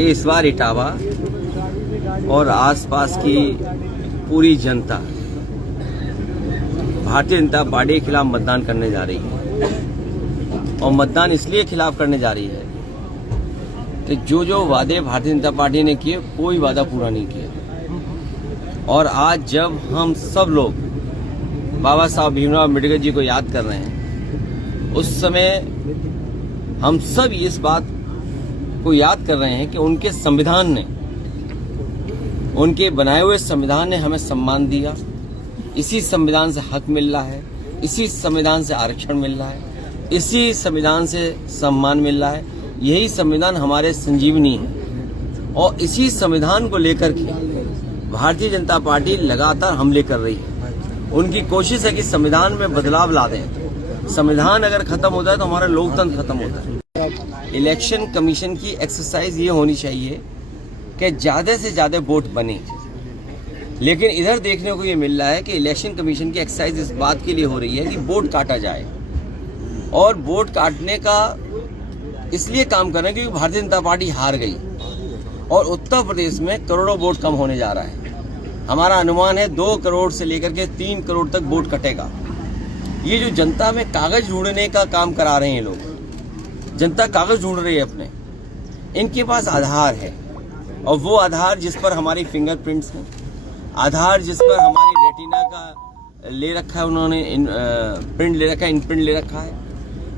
इस बार इटावा और आसपास की पूरी जनता भारतीय जनता पार्टी के खिलाफ मतदान करने जा रही है। और मतदान इसलिए खिलाफ करने जा रही है कि जो वादे भारतीय जनता पार्टी ने किए, कोई वादा पूरा नहीं किया। और आज जब हम सब लोग बाबा साहब भीमराव अम्बेडकर जी को याद कर रहे हैं, उस समय हम सब इस बात को याद कर रहे हैं कि उनके संविधान ने, उनके बनाए हुए संविधान ने हमें सम्मान दिया। इसी संविधान से हक मिल रहा है, इसी संविधान से आरक्षण मिल रहा है, इसी संविधान से सम्मान मिल रहा है। यही संविधान हमारे संजीवनी है और इसी संविधान को लेकर के भारतीय जनता पार्टी लगातार हमले कर रही है। उनकी कोशिश है कि संविधान में बदलाव ला दें। संविधान अगर खत्म होता है तो हमारा लोकतंत्र खत्म होता है। इलेक्शन कमीशन की एक्सरसाइज ये होनी चाहिए कि ज्यादा से ज्यादा वोट बने, लेकिन इधर देखने को ये मिल रहा है कि इलेक्शन कमीशन की एक्सरसाइज इस बात के लिए हो रही है कि वोट काटा जाए। और वोट काटने का इसलिए काम कर रहे हैं क्योंकि भारतीय जनता पार्टी हार गई और उत्तर प्रदेश में करोड़ों वोट कम होने जा रहा है। हमारा अनुमान है 2 करोड़ से लेकर के 3 करोड़ तक वोट कटेगा। ये जो जनता में कागज ढूंढने का काम करा रहे हैं लोग, जनता कागज ढूंढ रही है अपने, इनके पास आधार है और वो आधार जिस पर हमारी फिंगरप्रिंट्स हैं, आधार जिस पर हमारी रेटिना का ले रखा है, उन्होंने प्रिंट ले रखा है, इनप्रिंट ले रखा है,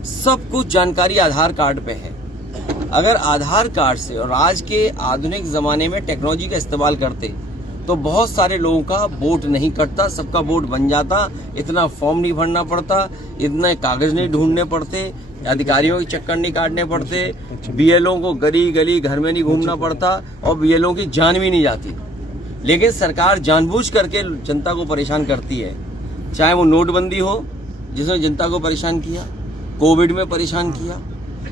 सब कुछ जानकारी आधार कार्ड पे है। अगर आधार कार्ड से और आज के आधुनिक जमाने में टेक्नोलॉजी का इस्तेमाल करते तो बहुत सारे लोगों का वोट नहीं कटता, सबका वोट बन जाता, इतना फॉर्म नहीं भरना पड़ता, इतने कागज नहीं ढूंढने पड़ते, अधिकारियों के चक्कर नहीं काटने पड़ते, बीएलओ को गली गली घर में नहीं घूमना पड़ता और बीएलओ की जान भी नहीं जाती। लेकिन सरकार जानबूझ करके जनता को परेशान करती है, चाहे वो नोटबंदी हो जिसने जनता को परेशान किया, कोविड में परेशान किया।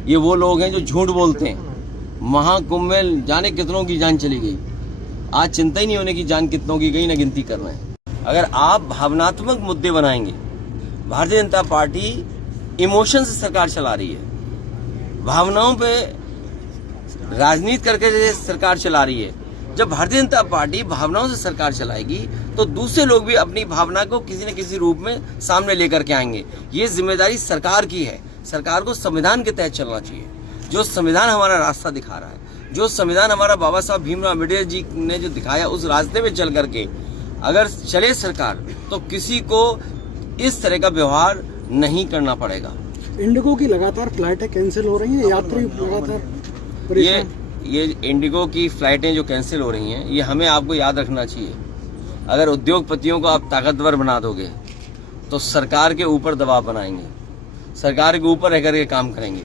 ये वो लोग हैं जो झूठ बोलते हैं। महाकुंभ में जाने कितनों की जान चली गई, आज चिंता ही नहीं होने की जान कितनों की गई, ना गिनती कर रहे हैं। अगर आप भावनात्मक मुद्दे बनाएंगे, भारतीय जनता पार्टी इमोशन से सरकार चला रही है, भावनाओं पे राजनीति करके सरकार चला रही है। जब भारतीय जनता पार्टी भावनाओं से सरकार चलाएगी तो दूसरे लोग भी अपनी भावना को किसी न किसी रूप में सामने लेकर के आएंगे। ये जिम्मेदारी सरकार की है। सरकार को संविधान के तहत चलना चाहिए। जो संविधान हमारा रास्ता दिखा रहा है, जो संविधान हमारा बाबा साहब भीमराव अम्बेडकर जी ने जो दिखाया, उस रास्ते में चल करके अगर चले सरकार तो किसी को इस तरह का व्यवहार नहीं करना पड़ेगा। इंडिगो की लगातार फ्लाइटें कैंसिल हो रही हैं, यात्री लगातार ये इंडिगो की फ्लाइटें जो कैंसिल हो रही हैं, ये हमें आपको याद रखना चाहिए। अगर उद्योगपतियों को आप ताकतवर बना दोगे तो सरकार के ऊपर दबाव बनाएंगे, सरकार के ऊपर रह करके काम करेंगे।